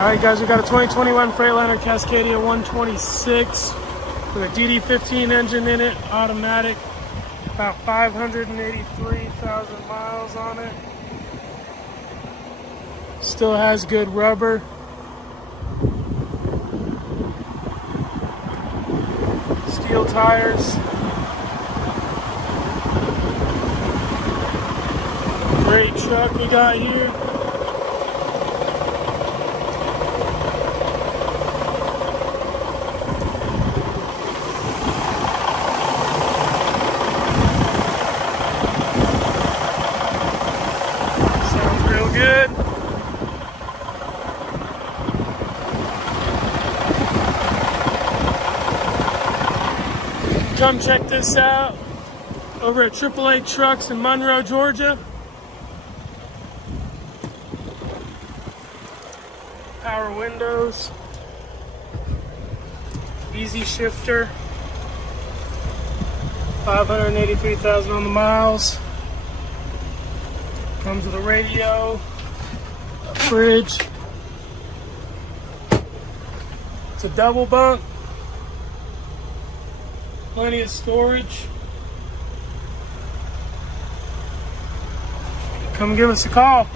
Alright guys, we got a 2021 Freightliner Cascadia 126 with a DD15 engine in it, automatic, about 583,000 miles on it. Still has good rubber. Steel tires. Great truck we got here. Good. Come check this out over at AAA Trucks in Monroe, Georgia. Power windows, easy shifter, 583,000 on the miles. Comes with a radio, a fridge. It's a double bunk. Plenty of storage. Come give us a call.